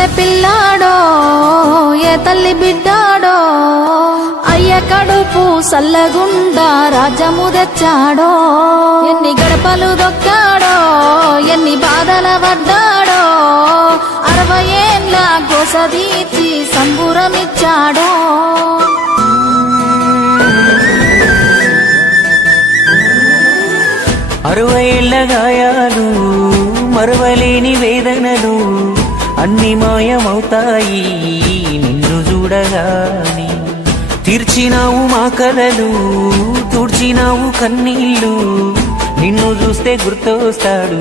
పల్లె పిల్లాడో ఏ తల్లి బిడ్డాడో అయ్య కడుపు సల్లగుండా రాజ్యము తెచ్చాడో ఎన్ని గడపలు దొక్కాడో ఎన్ని బాధల పడ్డాడో 60 ఏళ్ళ గోసదీచి సంబురమిచ్చాడో 60 ఏళ్ళ గాయాలు మరువలేని వేదనలు అన్ని మాయమవుతాయి నిన్ను చూడగాని తీర్చినావు మా కలలు తుడిచినావు కన్నీళ్ళు నిన్ను చూస్తే గుర్తొస్తాడు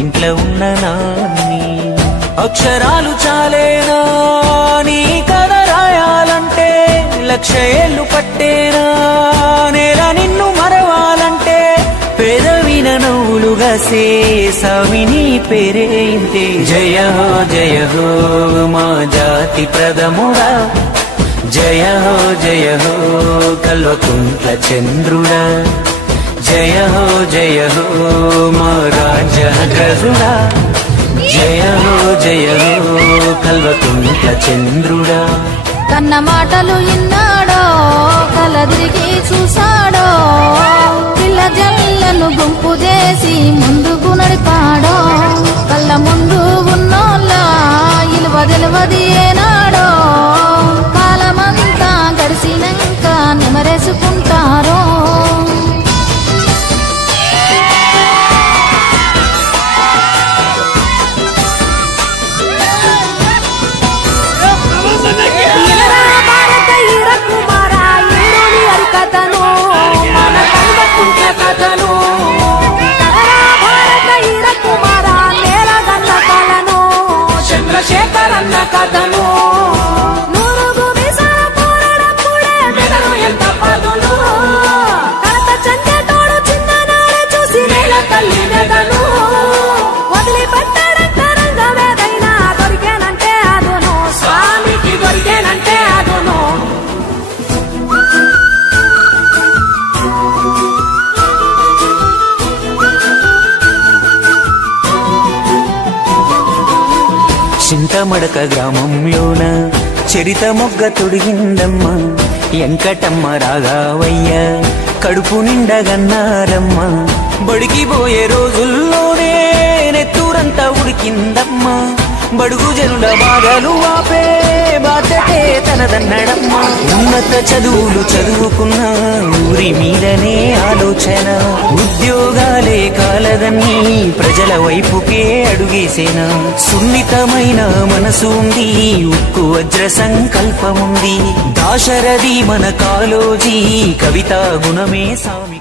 ఇంట్లో ఉన్న నాన్ని అక్షరాలు చాలేనా నీ కథ రాయాలంటే 1,00,000 ఏళ్ళు పట్టేనా నేల నిన్ను మరవాలంటే పెదవిన నవ్వులుగా సేసావిని పేరే ఇంతే జయ హో మా జాతి ప్రథముడా జయ హో కల్వకుంట్ల చంద్రుడా జయ హో మా రాజగరుడా జయ హో కల్వకుంట్ల చంద్రుడా కన్న మాటలు ఇన్నాడో కలదిరిగి చూసాడో పిల్ల జల్లను గుంపు చేసి ముందుకు నడిపాడో కళ్ళ ముందు ఉన్నోళ్ళ ఇలువ తెలవది ఏనాడో కాలమంతా గడిచినాక నెమరేసుకుంటారో చంద్రశేఖరన్న కథను నూరుగు విసర పోరడప్పుడే మెదడు ఎంత పదును కరత చంద్రతోడు చిన్ననాడే చూసి నేల తల్లి మెదను వదిలిపెట్టాడంట రంగమేదైనా దొరికేనంటే అదును స్వామికి దొరికేనంటే అదును చింతమడక గ్రామంలోన చరిత మొగ్గ తొడిగిందమ్మ ఎంకటమ్మ రాగావయ్య కడుపు నిండగన్నారమ్మ బడికి పోయే రోజుల్లోనే నెత్తూరంతా ఉడికిందమ్మ బడుగు జనుల బాధలు ఆపే బాధ్యతే తనదన్నడమ్మ ఉన్నత చదువులు చదువుకున్న ఊరి మీదనే ఆలోచన ఉద్యోగాలే కాలదన్నీ ప్రజల వైపుకే అడుగేసేనా సున్నితమైన మనసు ఉంది ఉక్కు వజ్ర సంకల్పముంది దాశరథి మన కాలోజీ కవితా గుణమే సామి